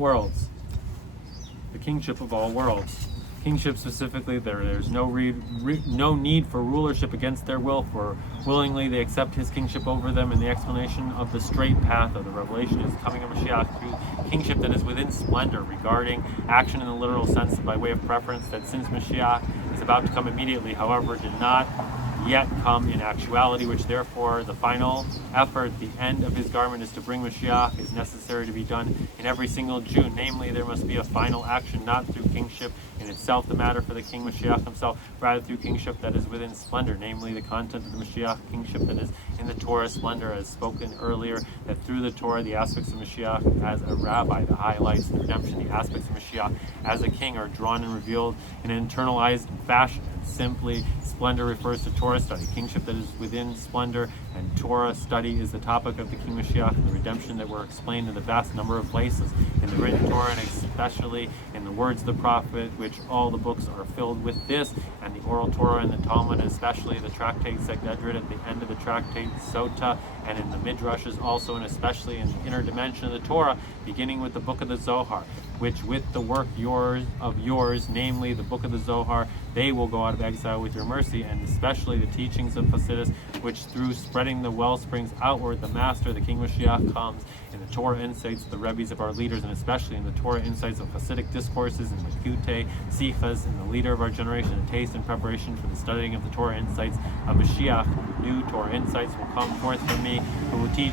worlds, the kingship of all worlds. Kingship specifically, there's no need for rulership against their will, for willingly they accept his kingship over them, and the explanation of the straight path of the revelation is coming of Moshiach through kingship that is within splendor, regarding action in the literal sense by way of preference, that since Moshiach is about to come immediately, however, did not yet come in actuality, which therefore the final effort, the end of his garment, is to bring Moshiach, is necessary to be done in every single Jew. Namely, there must be a final action, not through kingship in itself, the matter for the King Moshiach himself, rather through kingship that is within splendor, namely the content of the Moshiach kingship that is in the Torah splendor, as spoken earlier, that through the Torah, the aspects of Moshiach as a rabbi, the highlights, the redemption, the aspects of Moshiach as a king are drawn and revealed in an internalized fashion. Simply, splendor refers to Torah study, kingship that is within splendor, and Torah study is the topic of the King Moshiach and the redemption that were explained in the vast number of places, in the written Torah and especially in the words of the prophet, which all the books are filled with this, and the oral Torah and the Talmud, especially the tractate Segedrin at the end of the tractate Sota, and in the Midrashes also, and especially in the inner dimension of the Torah, beginning with the book of the Zohar, which with the work of yours, namely the book of the Zohar, they will go out of exile with your mercy, and especially the teachings of Hasidus, which through spreading the well springs outward, the Master, the King Moshiach, comes in the Torah insights of the Rebbes of our leaders, and especially in the Torah insights of Hasidic discourses, in the Kute, Sichas, in the leader of our generation, and taste and preparation for the studying of the Torah insights of Moshiach. New Torah insights will come forth from me, who will teach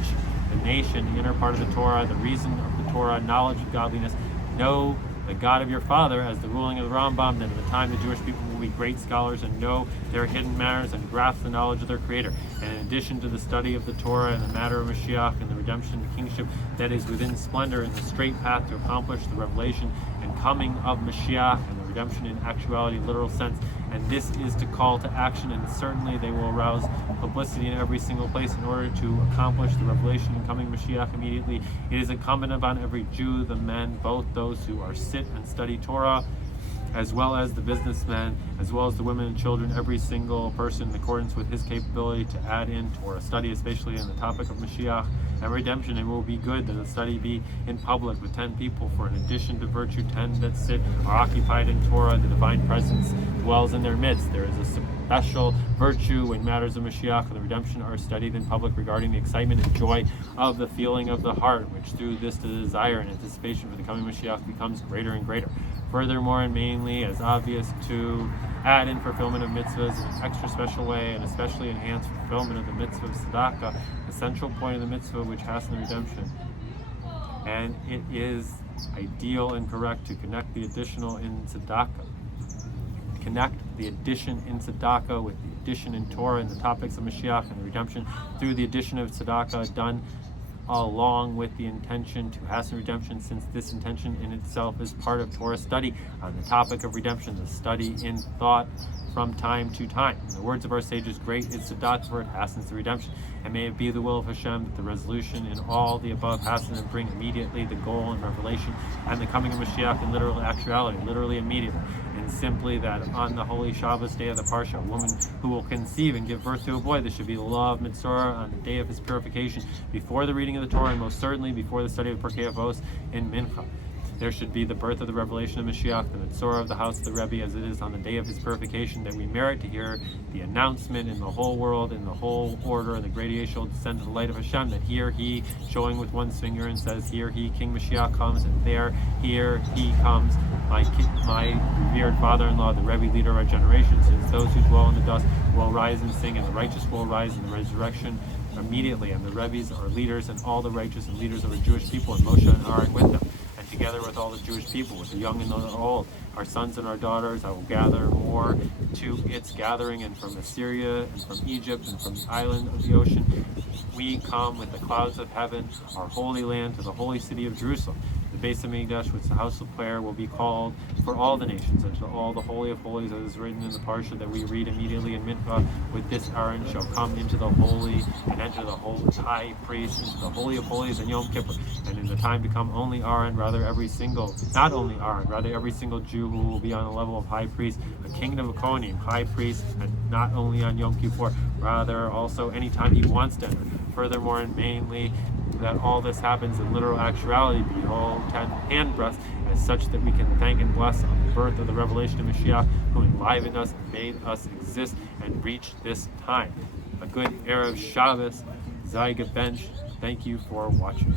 the nation the inner part of the Torah, the reason of the Torah, knowledge of godliness. Know the God of your father, as the ruling of the Rambam, that at the time the Jewish people will be great scholars and know their hidden matters and grasp the knowledge of their Creator. And in addition to the study of the Torah and the matter of Moshiach and the redemption and kingship that is within splendor in the straight path to accomplish the revelation and coming of Moshiach and the redemption in actuality, literal sense. And this is to call to action, and certainly they will arouse publicity in every single place in order to accomplish the revelation and coming Moshiach immediately. It is incumbent upon every Jew, the men, both those who are sit and study Torah, as well as the businessmen, as well as the women and children, every single person in accordance with his capability to add in Torah study, especially in the topic of Moshiach and redemption. It will be good that the study be in public with 10 people, for in addition to virtue, 10 that sit are occupied in Torah. The divine presence dwells in their midst. There is a special virtue when matters of Moshiach and the redemption are studied in public, regarding the excitement and joy of the feeling of the heart, which through this the desire and anticipation for the coming Moshiach becomes greater and greater. Furthermore, and mainly as obvious, to add in fulfillment of mitzvahs in an extra special way, and especially enhance fulfillment of the mitzvah of tzedakah, the central point of the mitzvah which has in the redemption. And it is ideal and correct to connect the additional in tzedakah. Connect the addition in tzedakah with the addition in Torah and the topics of Moshiach and the redemption through the addition of tzedakah, done along with the intention to hasten redemption, since this intention in itself is part of Torah study on the topic of redemption, the study in thought from time to time. In the words of our sages, great is tzedakah, for it hastens the redemption. And may it be the will of Hashem that the resolution in all the above hasten and bring immediately the goal and revelation and the coming of Moshiach in literal actuality, literally immediately. And simply that on the holy Shabbos day of the Parsha, a woman who will conceive and give birth to a boy, this should be the law of Metzora on the day of his purification, before the reading of the Torah, and most certainly before the study of Parshas Avos in Mincha. There should be the birth of the revelation of Moshiach, the Metzora of the house of the Rebbe, as it is on the day of his purification, that we merit to hear the announcement in the whole world, in the whole order, and the great age shall descend to the light of Hashem, that here he, showing with one finger and says, here he, King Moshiach, comes, and there, here he comes, my revered father-in-law, the Rebbe, leader of our generation, since those who dwell in the dust will rise and sing, and the righteous will rise in the resurrection immediately, and the Rebbes are leaders, and all the righteous and leaders of the Jewish people, and Moshe and Aaron with them. Together with all the Jewish people, with the young and the old, our sons and our daughters, I will gather more to its gathering, and from Assyria and from Egypt and from the island of the ocean we come with the clouds of heaven, our holy land, to the holy city of Jerusalem. The Beis Hamikdash, which the house of prayer, will be called for all the nations, and to all the holy of holies, as is written in the Parsha that we read immediately in Mincha. With this Aaron shall come into the holy and enter the holy high priest into the holy of holies in Yom Kippur. And in the time to come, only Aaron, rather every single, not only Aaron, rather every single Jew who will be on the level of high priest, a kingdom of Kohanim, high priest, and not only on Yom Kippur, rather also anytime he wants to enter. Furthermore, and mainly, that all this happens in literal actuality, be all hand breaths, as such that we can thank and bless on the birth of the revelation of Moshiach, who enlivened us, made us exist, and reach this time. A good Erev Shabbos, Zai Gebench. Thank you for watching.